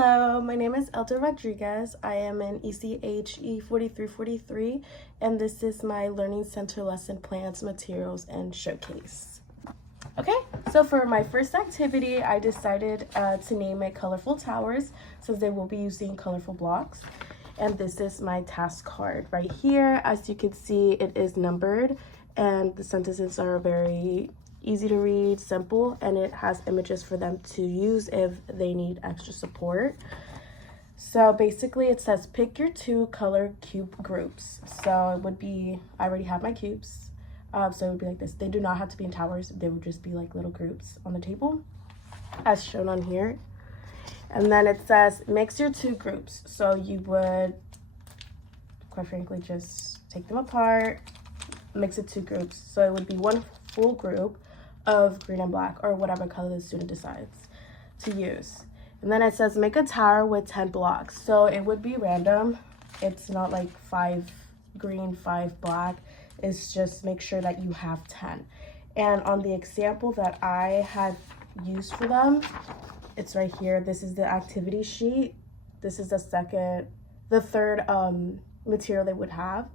Hello, my name is Elda Rodriguez. I am in ECHE 4343, and this is my Learning Center lesson plans, materials, and showcase. Okay, so for my first activity, I decided to name it Colorful Towers, since they will be using colorful blocks. And this is my task card right here. As you can see, it is numbered, and the sentences are very easy to read, simple, and it has images for them to use if they need extra support. So basically it says pick your 2 color cube groups. So it would be, I already have my cubes, so it would be like this. They do not have to be in towers, they would just be like little groups on the table as shown on here. And then it says mix your 2 groups. So you would, quite frankly, just take them apart, mix it 2 groups. So it would be 1 full group of green and black, or whatever color the student decides to use. And then it says make a tower with 10 blocks. So it would be random. It's not like 5 green, 5 black. It's just make sure that you have 10. And on the example that I had used for them, it's right here. This is the activity sheet. This is the third material they would have.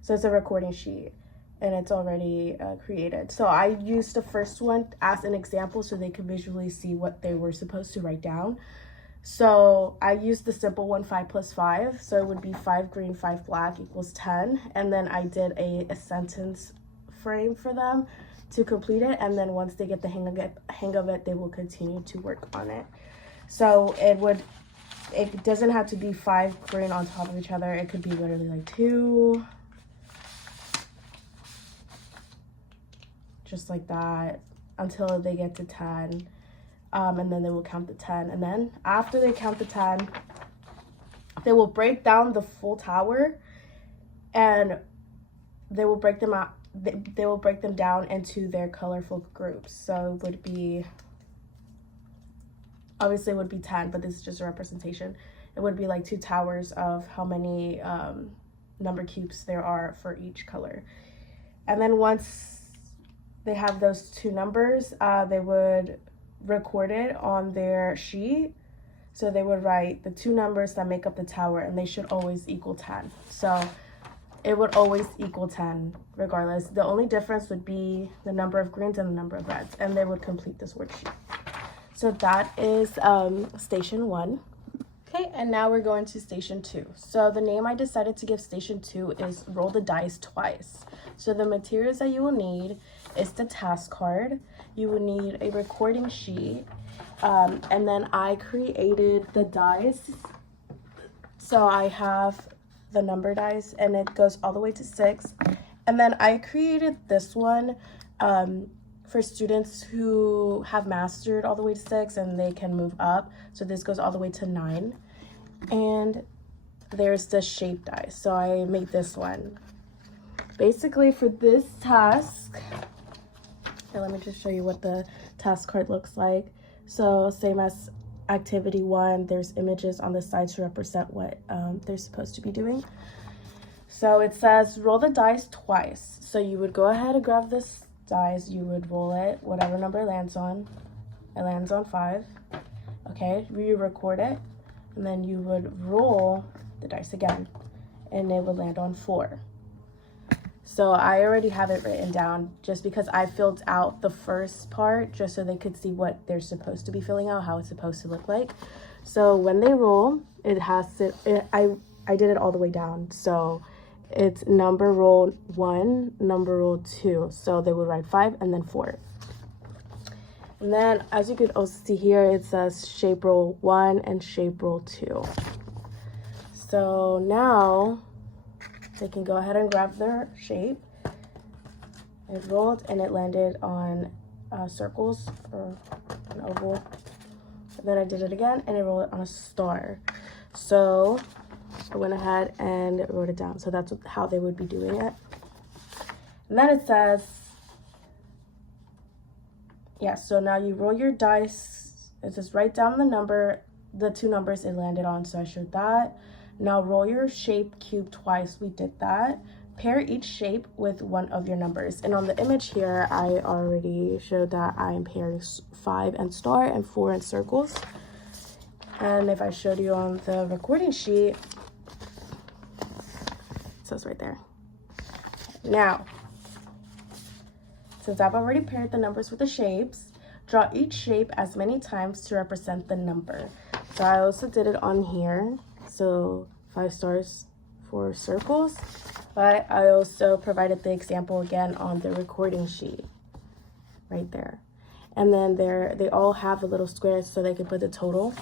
So it's a recording sheet, and it's already created. So I used the first one as an example so they could visually see what they were supposed to write down. So I used the simple one, 5 plus 5. So it would be 5 green, 5 black equals 10. And then I did a sentence frame for them to complete it. And then once they get the hang of it, they will continue to work on it. So it doesn't have to be 5 green on top of each other. It could be literally like 2, just like that, until they get to 10, and then they will count the 10. And then after they count the 10, they will break down the full tower, and they will break them out. They will break them down into their colorful groups. So it would be, obviously it would be 10, but this is just a representation. It would be like 2 towers of how many number cubes there are for each color. And then once they have those 2 numbers, they would record it on their sheet. So they would write the 2 numbers that make up the tower, and they should always equal 10. So it would always equal 10 regardless. The only difference would be the number of greens and the number of reds, and they would complete this worksheet. So that is station 1. Okay, and now we're going to station 2. So the name I decided to give station 2 is Roll the Dice Twice. So the materials that you will need is the task card. You will need a recording sheet, and then I created the dice. So I have the number dice, and it goes all the way to 6. And then I created this one for students who have mastered all the way to 6 and they can move up. So this goes all the way to 9. And there's the shape dice. So I made this one. Basically for this task, okay, let me just show you what the task card looks like. So same as activity 1, there's images on the side to represent what they're supposed to be doing. So it says roll the dice twice. So you would go ahead and grab this dice, you would roll it, whatever number it lands on. It lands on 5. Okay, re-record it, and then you would roll the dice again, and it would land on 4. So I already have it written down just because I filled out the first part just so they could see what they're supposed to be filling out, how it's supposed to look like. So when they roll, it has to, I did it all the way down. So it's number roll 1, number roll 2. So they would write 5 and then 4. And then as you can also see here, it says shape roll 1 and shape roll 2. So now they can go ahead and grab their shape. It rolled and it landed on circles or an oval. And then I did it again and it rolled on a star. So I went ahead and wrote it down. So that's how they would be doing it. And then it says, yeah, so now you roll your dice. It says write down the number, the 2 numbers it landed on. So I showed that. Now roll your shape cube twice. We did that. Pair each shape with one of your numbers. And on the image here, I already showed that I am pairing 5 and star and 4 and circles. And if I showed you on the recording sheet, it says right there. Now, since I've already paired the numbers with the shapes, draw each shape as many times to represent the number. So I also did it on here. So 5 stars for circles, but I also provided the example again on the recording sheet right there. And then they all have a little square so they can put the total.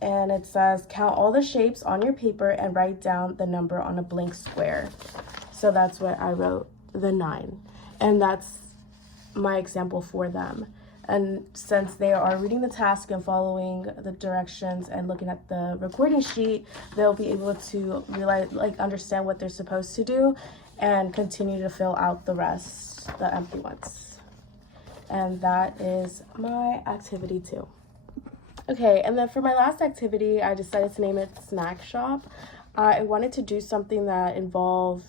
And it says, count all the shapes on your paper and write down the number on a blank square. So that's what I wrote, the 9. And that's my example for them. And since they are reading the task and following the directions and looking at the recording sheet, they'll be able to realize, understand what they're supposed to do and continue to fill out the rest, the empty ones. And that is my activity 2. Okay, and then for my last activity, I decided to name it Snack Shop. I wanted to do something that involved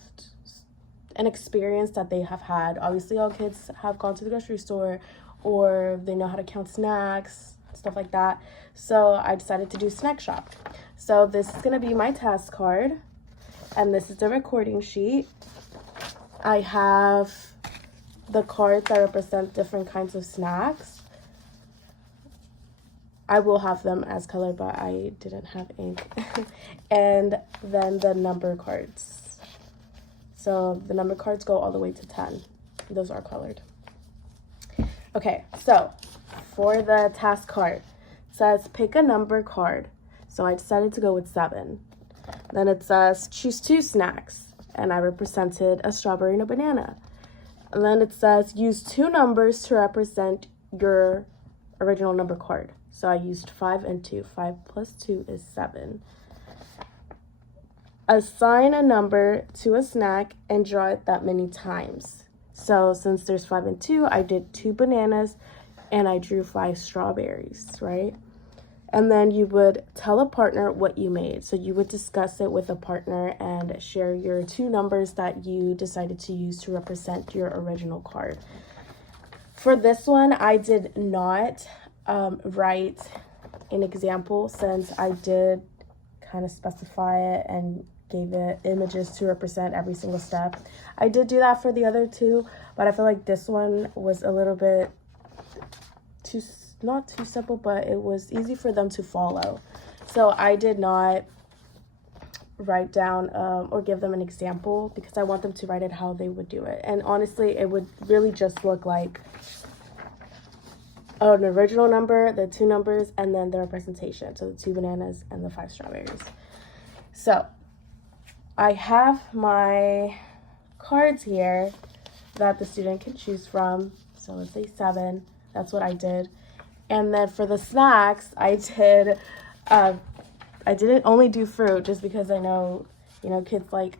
an experience that they have had. Obviously, all kids have gone to the grocery store or they know how to count snacks, stuff like that. So I decided to do Snack Shop. So this is gonna be my task card, and this is the recording sheet. I have the cards that represent different kinds of snacks. I will have them as color, but I didn't have ink. And then the number cards. So the number cards go all the way to 10. Those are colored. Okay, so for the task card, it says pick a number card. So I decided to go with 7. Then it says choose 2 snacks, and I represented a strawberry and a banana. And then it says use 2 numbers to represent your original number card. So I used 5 and 2. 5 plus 2 is 7. Assign a number to a snack and draw it that many times. So since there's 5 and 2, I did 2 bananas and I drew 5 strawberries, right? And then you would tell a partner what you made. So you would discuss it with a partner and share your 2 numbers that you decided to use to represent your original card. For this one, I did not write an example since I did kind of specify it and gave it images to represent every single step. I did do that for the other 2, but I feel like this one was a little bit not too simple, but it was easy for them to follow. So I did not write down or give them an example because I want them to write it how they would do it. And honestly, it would really just look like an original number, the 2 numbers, and then the representation. So the 2 bananas and the 5 strawberries. So I have my cards here that the student can choose from. So let's say 7. That's what I did. And then for the snacks, I didn't only do fruit just because I know, kids like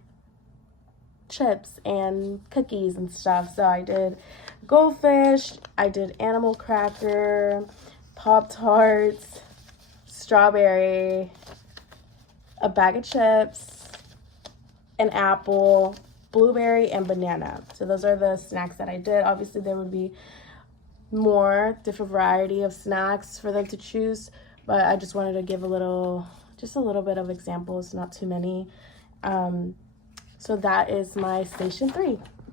chips and cookies and stuff. So I did goldfish, I did animal cracker, Pop-Tarts, strawberry, a bag of chips, an apple, blueberry, and banana. So those are the snacks that I did. Obviously, there would be more different variety of snacks for them to choose, but I just wanted to give a little bit of examples, not too many. So that is my station 3.